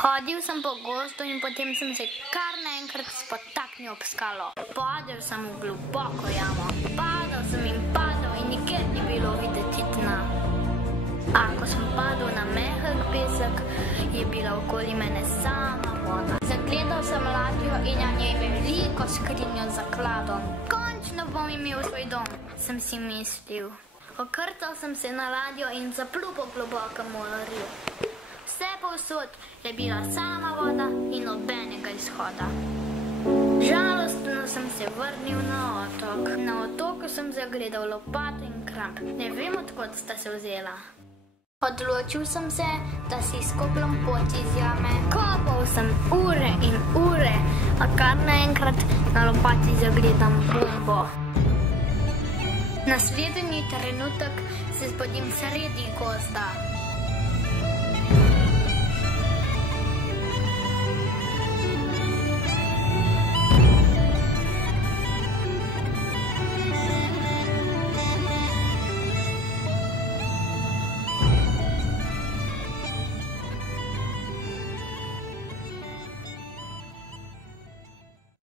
Hodil sem po gozdu in potem sem se kar naenkrat spotaknil ob skalo. Padel sem v globoko jamo. Padal sem in padal in nikjer ni bilo videti dna. A ko sem padel na mehek pesek, je bila okoli mene sama voda. Zagledal sem ladjo in na njej veliko skrinjo z zakladom. Končno bom imel svoj dom, sem si mislil. Okrcal sem se na ladjo in zaplul po globokem morju. Vse povsod je bila sama voda in nobenega izhoda. Žalostno sem se vrnil na otok. Na otoku sem zagledal lopato in kramp. Ne vem, odkot sta se vzela. Odločil sem se, da si izkopljam pot iz jame. Kopal sem ure in ure, a kar naenkrat na lopati zagledam bombo. Naslednji trenutek se zbudim sredi gozda.